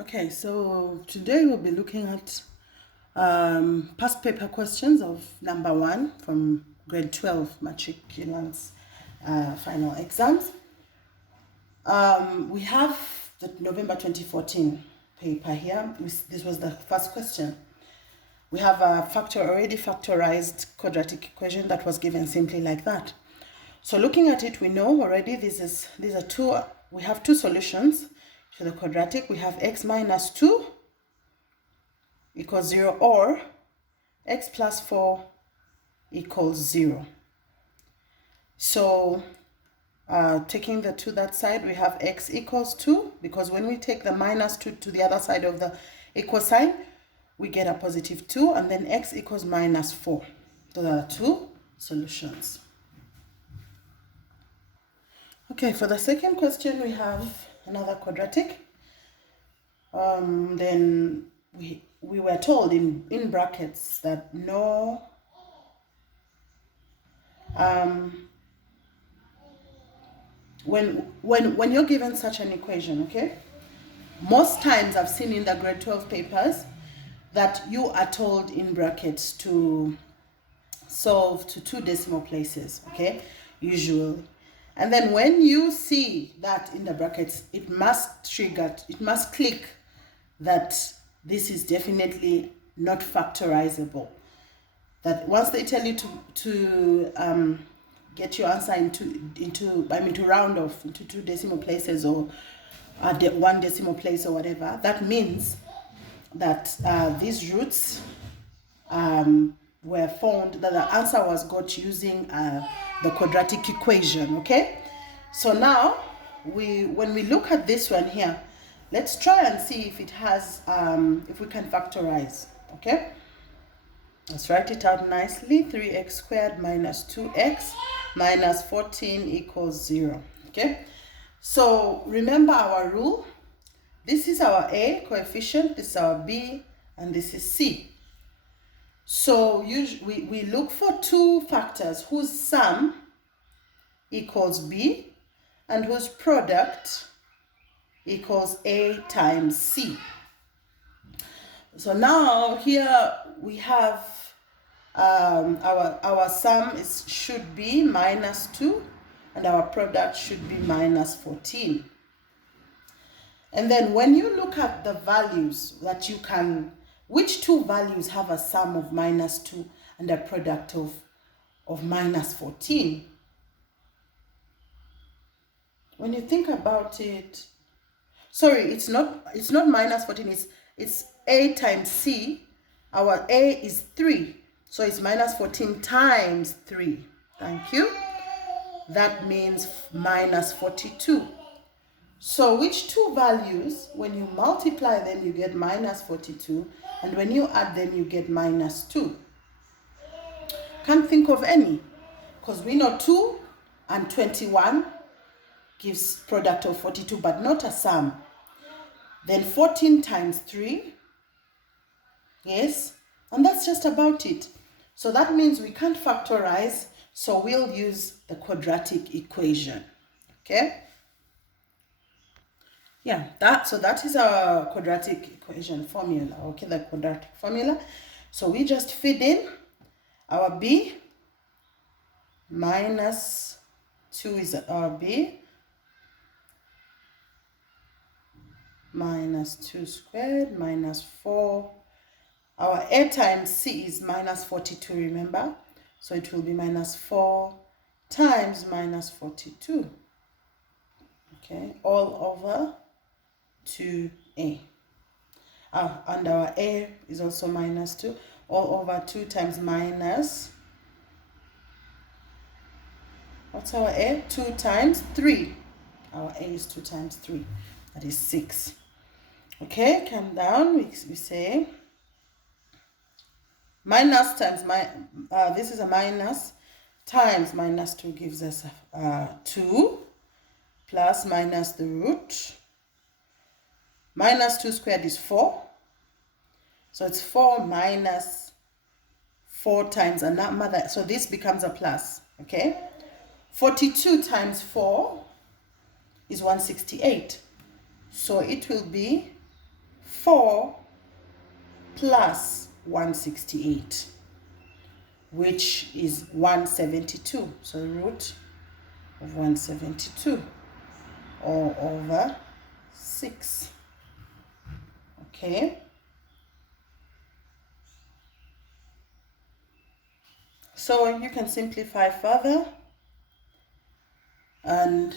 Okay, so today we'll be looking at past paper questions of number 1 from grade 12 matriculants final exams. We have the November 2014 paper here. This was the first question. We have a already factorized quadratic equation that was given simply like that. So looking at it, we know already we have two solutions to the quadratic. We have x minus 2 equals 0 or x plus 4 equals 0. So taking the 2 that side, we have x equals 2, because when we take the minus 2 to the other side of the equal sign, we get a positive 2, and then x equals minus 4. Those are the two solutions. Okay, for the second question, we have another quadratic. Then we were told in brackets that no when you're given such an equation, okay, most times I've seen in the grade 12 papers that you are told in brackets to solve to 2 decimal places, okay, usually. And then when you see that in the brackets, it must click that this is definitely not factorizable. That once they tell you to get your answer to round off into 2 decimal places or 1 decimal place or whatever, that means that these roots were found, that the answer was got using the quadratic equation, okay? So now, when we look at this one here, let's try and see if it has, if we can factorize, okay? Let's write it out nicely. 3x squared minus 2x minus 14 equals 0, okay? So remember our rule. This is our A coefficient, this is our B, and this is C. So usually we look for 2 factors whose sum equals B and whose product equals A times C. So now here we have our sum should be minus 2 and our product should be minus 14. And then when you look at the values that you can, which 2 values have a sum of minus 2 and a product of minus 14? When you think about it, sorry, it's not minus 14, it's A times C. Our A is 3, so it's minus 14 times 3. Thank you. That means minus 42. So which 2 values, when you multiply them, you get minus 42, and when you add them, you get minus 2? Can't think of any, because we know 2 and 21 gives product of 42, but not a sum. Then 14 times 3, yes, and that's just about it. So that means we can't factorize, so we'll use the quadratic equation, okay? Yeah, that is our quadratic equation formula, okay, the quadratic formula. So we just feed in our B, minus 2 is our B, minus 2 squared, minus 4. Our A times C is minus 42, remember? So it will be minus 4 times minus 42, okay, all over 2A. And our A is also minus 2, all over 2 times minus, what's our A? 2 times 3. Our A is 2 times 3, that is 6. Okay, come down, we say minus times, this is a minus, times minus 2 gives us 2, plus minus the root. Minus 2 squared is 4. So it's 4 minus 4 times another, so this becomes a plus, okay? 42 times 4 is 168. So it will be 4 plus 168, which is 172. So root of 172 all over 6. Okay. So you can simplify further, and